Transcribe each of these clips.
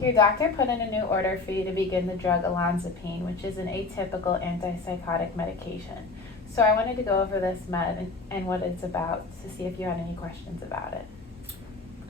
Your doctor put in a new order for you to begin the drug olanzapine, which is an atypical antipsychotic medication. So I wanted to go over this med and what it's about to see if you had any questions about it.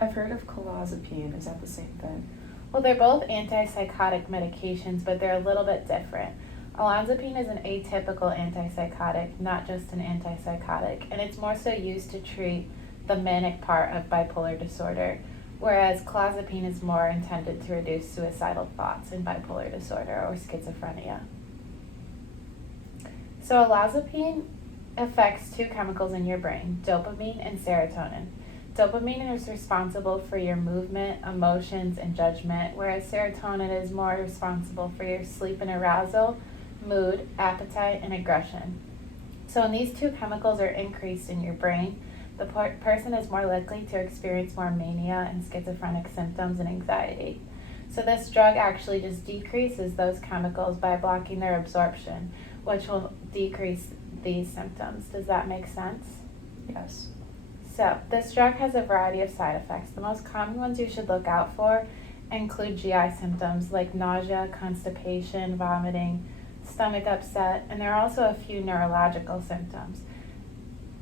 I've heard of clozapine. Is that the same thing? Well, they're both antipsychotic medications, but they're a little bit different. Olanzapine is an atypical antipsychotic, not just an antipsychotic, and it's more so used to treat the manic part of bipolar disorder, whereas clozapine is more intended to reduce suicidal thoughts in bipolar disorder or schizophrenia. So olanzapine affects two chemicals in your brain, dopamine and serotonin. Dopamine is responsible for your movement, emotions, and judgment, whereas serotonin is more responsible for your sleep and arousal, mood, appetite, and aggression. So when these two chemicals are increased in your brain, the person is more likely to experience more mania and schizophrenic symptoms and anxiety. So this drug actually just decreases those chemicals by blocking their absorption, which will decrease these symptoms. Does that make sense? Yes. So this drug has a variety of side effects. The most common ones you should look out for include GI symptoms like nausea, constipation, vomiting, stomach upset, and there are also a few neurological symptoms.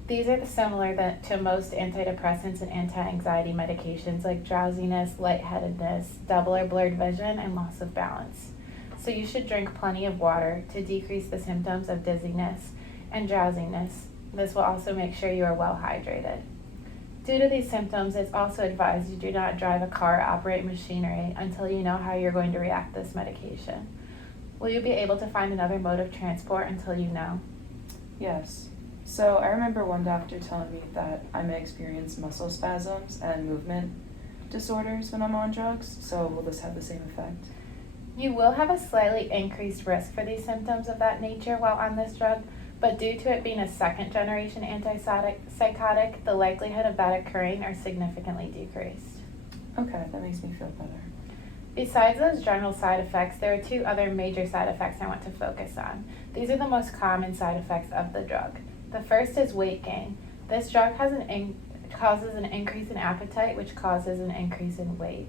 These are similar to most antidepressants and anti-anxiety medications like drowsiness, lightheadedness, double or blurred vision, and loss of balance. So you should drink plenty of water to decrease the symptoms of dizziness and drowsiness. This will also make sure you are well hydrated. Due to these symptoms, it's also advised you do not drive a car or operate machinery until you know how you're going to react to this medication. Will you be able to find another mode of transport until you know? Yes. So I remember one doctor telling me that I may experience muscle spasms and movement disorders when I'm on drugs. So will this have the same effect? You will have a slightly increased risk for these symptoms of that nature while on this drug, but due to it being a second-generation antipsychotic, the likelihood of that occurring are significantly decreased. Okay, that makes me feel better. Besides those general side effects, there are two other major side effects I want to focus on. These are the most common side effects of the drug. The first is weight gain. This drug causes an increase in appetite, which causes an increase in weight.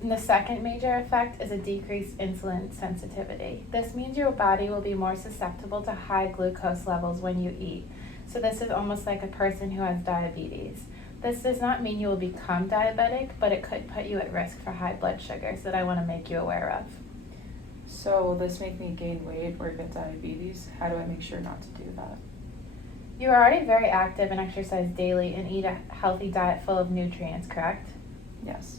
And the second major effect is a decreased insulin sensitivity. This means your body will be more susceptible to high glucose levels when you eat. So this is almost like a person who has diabetes. This does not mean you will become diabetic, but it could put you at risk for high blood sugars that I want to make you aware of. So will this make me gain weight or get diabetes? How do I make sure not to do that? You are already very active and exercise daily and eat a healthy diet full of nutrients, correct? Yes.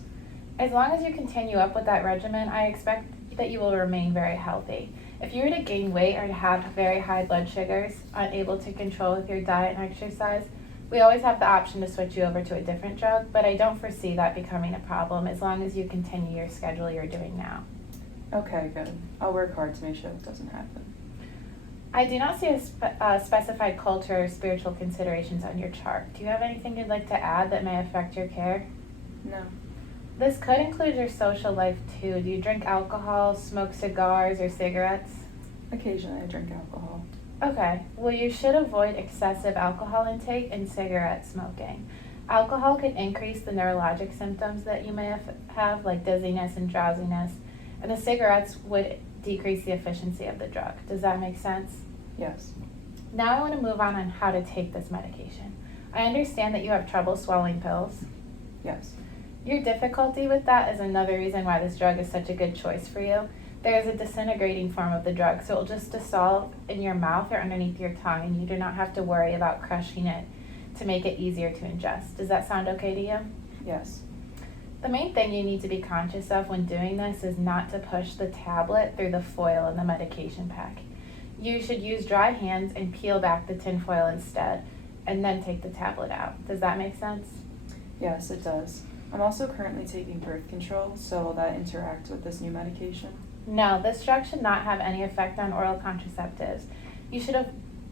As long as you continue up with that regimen, I expect that you will remain very healthy. If you were to gain weight or to have very high blood sugars, unable to control with your diet and exercise, we always have the option to switch you over to a different drug, but I don't foresee that becoming a problem as long as you continue your schedule you're doing now. Okay, good. I'll work hard to make sure that doesn't happen. I do not see a specified culture or spiritual considerations on your chart. Do you have anything you'd like to add that may affect your care? No. This could include your social life too. Do you drink alcohol, smoke cigars, or cigarettes? Occasionally I drink alcohol. Okay, well you should avoid excessive alcohol intake and cigarette smoking. Alcohol can increase the neurologic symptoms that you may have like dizziness and drowsiness, and the cigarettes would decrease the efficiency of the drug. Does that make sense? Yes. Now I want to move on how to take this medication. I understand that you have trouble swallowing pills. Yes. Your difficulty with that is another reason why this drug is such a good choice for you. There is a disintegrating form of the drug, so it will just dissolve in your mouth or underneath your tongue, and you do not have to worry about crushing it to make it easier to ingest. Does that sound okay to you? Yes. The main thing you need to be conscious of when doing this is not to push the tablet through the foil in the medication pack. You should use dry hands and peel back the tin foil instead, and then take the tablet out. Does that make sense? Yes, it does. I'm also currently taking birth control, so will that interact with this new medication? No, this drug should not have any effect on oral contraceptives.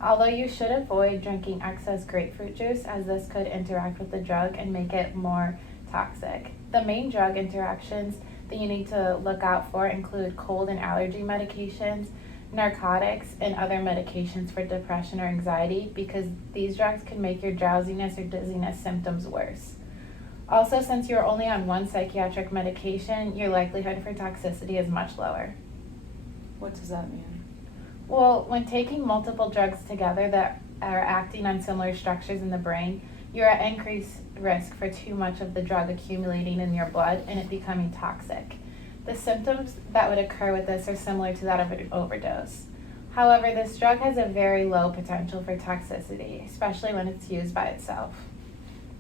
Although you should avoid drinking excess grapefruit juice, as this could interact with the drug and make it more toxic. The main drug interactions that you need to look out for include cold and allergy medications, narcotics, and other medications for depression or anxiety, because these drugs can make your drowsiness or dizziness symptoms worse. Also, since you're only on one psychiatric medication, your likelihood for toxicity is much lower. What does that mean? Well, when taking multiple drugs together that are acting on similar structures in the brain, you're at increased risk for too much of the drug accumulating in your blood and it becoming toxic. The symptoms that would occur with this are similar to that of an overdose. However, this drug has a very low potential for toxicity, especially when it's used by itself.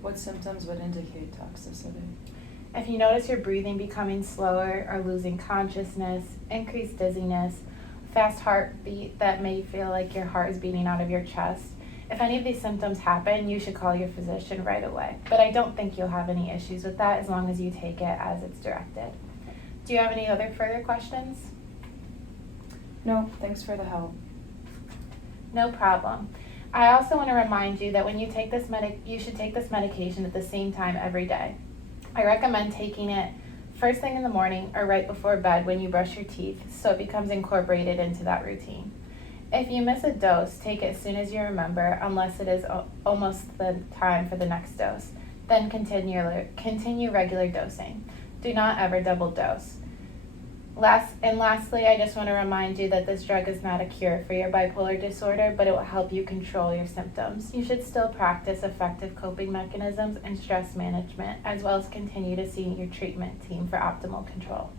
What symptoms would indicate toxicity? If you notice your breathing becoming slower or losing consciousness, increased dizziness, fast heartbeat that may feel like your heart is beating out of your chest, if any of these symptoms happen, you should call your physician right away. But I don't think you'll have any issues with that as long as you take it as it's directed. Do you have any other further questions? No, thanks for the help. No problem. I also want to remind you that when you take this you should take this medication at the same time every day. I recommend taking it first thing in the morning or right before bed when you brush your teeth so it becomes incorporated into that routine. If you miss a dose, take it as soon as you remember unless it is almost the time for the next dose. Then continue regular dosing. Do not ever double dose. Lastly, I just want to remind you that this drug is not a cure for your bipolar disorder, but it will help you control your symptoms. You should still practice effective coping mechanisms and stress management, as well as continue to see your treatment team for optimal control.